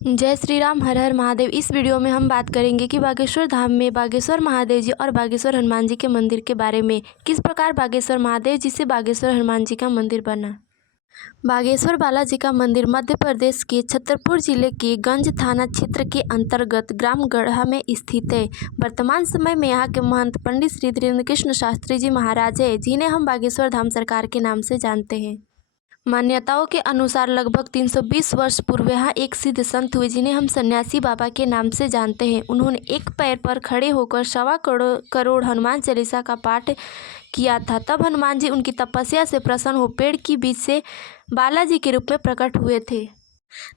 जय श्री राम, हर हर महादेव। इस वीडियो में हम बात करेंगे कि बागेश्वर धाम में बागेश्वर महादेव जी और बागेश्वर हनुमान जी के मंदिर के बारे में। किस प्रकार बागेश्वर महादेव जी से बागेश्वर हनुमान जी का मंदिर बना। बागेश्वर बालाजी का मंदिर मध्य प्रदेश के छतरपुर जिले के गंज थाना क्षेत्र के अंतर्गत ग्राम गढ़ा में स्थित है। वर्तमान समय में यहाँ के महंत पंडित श्री धीरेन्द्र कृष्ण शास्त्री जी महाराज है, जिन्हें हम बागेश्वर धाम सरकार के नाम से जानते हैं। मान्यताओं के अनुसार लगभग 320 वर्ष पूर्व यहाँ एक सिद्ध संत हुए, जिन्हें हम सन्यासी बाबा के नाम से जानते हैं। उन्होंने एक पैर पर खड़े होकर 1.25 करोड़ हनुमान चालीसा का पाठ किया था। तब हनुमान जी उनकी तपस्या से प्रसन्न हो पेड़ के बीच से बालाजी के रूप में प्रकट हुए थे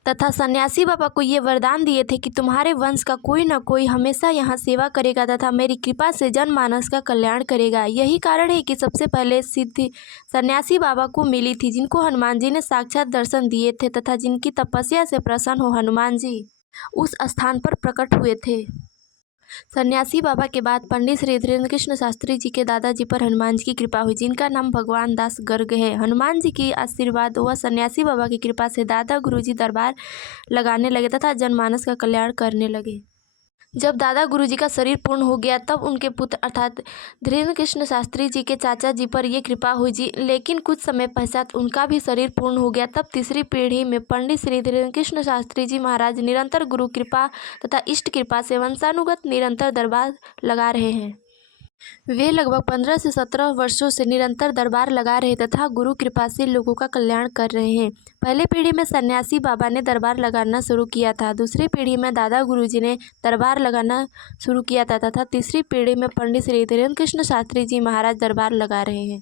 तथा सन्यासी बाबा को ये वरदान दिए थे कि तुम्हारे वंश का कोई न कोई हमेशा यहाँ सेवा करेगा तथा मेरी कृपा से जनमानस का कल्याण करेगा। यही कारण है कि सबसे पहले सिद्धि सन्यासी बाबा को मिली थी, जिनको हनुमान जी ने साक्षात दर्शन दिए थे तथा जिनकी तपस्या से प्रसन्न हो हनुमान जी उस स्थान पर प्रकट हुए थे। सन्यासी बाबा के बाद पंडित श्री धीरेन्द्र कृष्ण शास्त्री जी के दादाजी पर हनुमान जी की कृपा हुई, जिनका नाम भगवान दास गर्ग है। हनुमान जी की आशीर्वाद व सन्यासी बाबा की कृपा से दादा गुरुजी दरबार लगाने लगे तथा जनमानस का कल्याण करने लगे। जब दादा गुरुजी का शरीर पूर्ण हो गया, तब उनके पुत्र अर्थात धीरेन्द्र कृष्ण शास्त्री जी के चाचा जी पर यह कृपा हुई जी। लेकिन कुछ समय पश्चात उनका भी शरीर पूर्ण हो गया। तब तीसरी पीढ़ी में पंडित श्री धीरेन्द्र कृष्ण शास्त्री जी महाराज निरंतर गुरु कृपा तथा इष्ट कृपा से वंशानुगत निरंतर दरबार लगा रहे हैं। वे लगभग 15 से 17 वर्षों से निरंतर दरबार लगा रहे तथा गुरु कृपा से लोगों का कल्याण कर रहे हैं। पहले पीढ़ी में सन्यासी बाबा ने दरबार लगाना शुरू किया था, दूसरी पीढ़ी में दादा गुरुजी ने दरबार लगाना शुरू किया था तथा तीसरी पीढ़ी में पंडित श्री धीरेन्द्र कृष्ण शास्त्री जी महाराज दरबार लगा रहे हैं।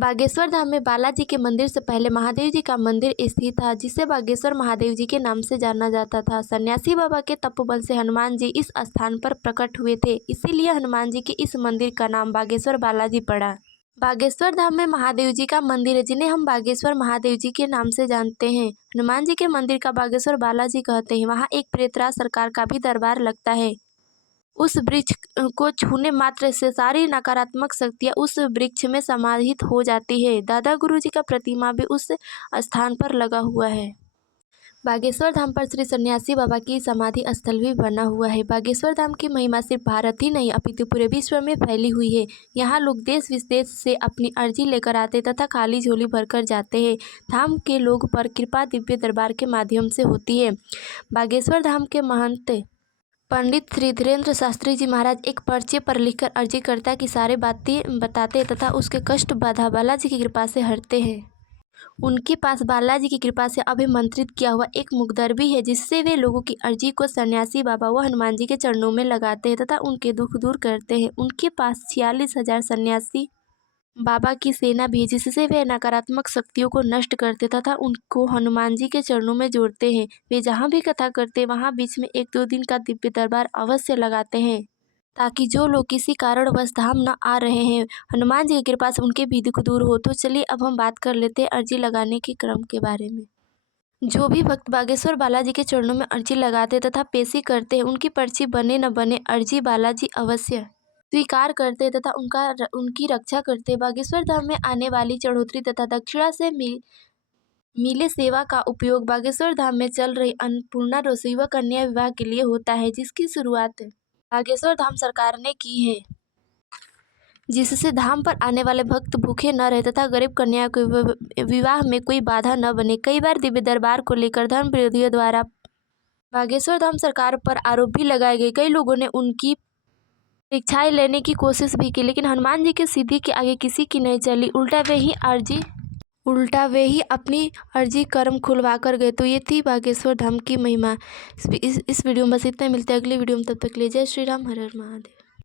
बागेश्वर धाम में बालाजी के मंदिर से पहले महादेव जी का मंदिर स्थित था, जिसे बागेश्वर महादेव जी के नाम से जाना जाता था। सन्यासी बाबा के तपोबल से हनुमान जी इस स्थान पर प्रकट हुए थे, इसीलिए हनुमान जी के इस मंदिर का नाम बागेश्वर बालाजी पड़ा। बागेश्वर धाम में महादेव जी का मंदिर है, जिन्हें हम बागेश्वर महादेव जी के नाम से जानते हैं। हनुमान जी के मंदिर का बागेश्वर बालाजी कहते हैं। वहाँ एक प्रेतराज सरकार का भी दरबार लगता है। उस वृक्ष को छूने मात्र से सारी नकारात्मक शक्तियाँ उस वृक्ष में समाहित हो जाती है। दादा गुरुजी का प्रतिमा भी उस स्थान पर लगा हुआ है। बागेश्वर धाम पर श्री सन्यासी बाबा की समाधि स्थल भी बना हुआ है। बागेश्वर धाम की महिमा सिर्फ भारत ही नहीं अपितु पूरे विश्व में फैली हुई है। यहाँ लोग देश विदेश से अपनी अर्जी लेकर आते तथा खाली झोली भरकर जाते हैं। धाम के लोग पर कृपा दिव्य दरबार के माध्यम से होती है। बागेश्वर धाम के महंत पंडित श्री धीरेन्द्र शास्त्री जी महाराज एक पर्चे पर लिखकर अर्जीकर्ता की सारी बातें बताते तथा उसके कष्ट बाधा बालाजी की कृपा से हरते हैं। उनके पास बालाजी की कृपा से अभिमंत्रित किया हुआ एक मुकदर भी है, जिससे वे लोगों की अर्जी को सन्यासी बाबा व हनुमान जी के चरणों में लगाते हैं तथा उनके दुख दूर करते हैं। उनके पास 46,000 सन्यासी बाबा की सेना भी, जिससे वे नकारात्मक शक्तियों को नष्ट करते तथा उनको हनुमान जी के चरणों में जोड़ते हैं। वे जहाँ भी कथा करते वहाँ बीच में 1-2 दिन का दिव्य दरबार अवश्य लगाते हैं, ताकि जो लोग किसी कारणवश धाम न आ रहे हैं, हनुमान जी की कृपा से उनके भी दुख दूर हो। तो चलिए अब हम बात कर लेते हैं अर्जी लगाने के क्रम के बारे में। जो भी भक्त बागेश्वर बालाजी के चरणों में अर्जी लगाते तथा पेशी करते हैं, उनकी पर्ची बने न बने अर्जी बालाजी अवश्य स्वीकार करते तथा उनकी रक्षा करते। बागेश्वर धाम में आने वाली चढ़ोतरी तथा दक्षिणा से मिले सेवा का उपयोग बागेश्वर धाम में चल रही अन्नपूर्णा रसोई व कन्या विवाह के लिए होता है, जिसकी शुरुआत बागेश्वर धाम सरकार ने की है, जिससे धाम पर आने वाले भक्त भूखे न रहे तथा गरीब कन्या के विवाह में कोई बाधा न बने। कई बार दिव्य दरबार को लेकर धर्म विरोधियों द्वारा बागेश्वर धाम सरकार पर आरोप भी लगाए गए। कई लोगों ने उनकी परीक्षाएं लेने की कोशिश भी की, लेकिन हनुमान जी के सीधी के आगे किसी की नहीं चली। उल्टा वे ही अपनी अर्जी कर्म खुलवा कर गए। तो ये थी बागेश्वर धाम की महिमा। इस वीडियो में बस इतना। मिलते हैं अगली वीडियो में, तब तक के लिए जय श्री राम, हर हर महादेव।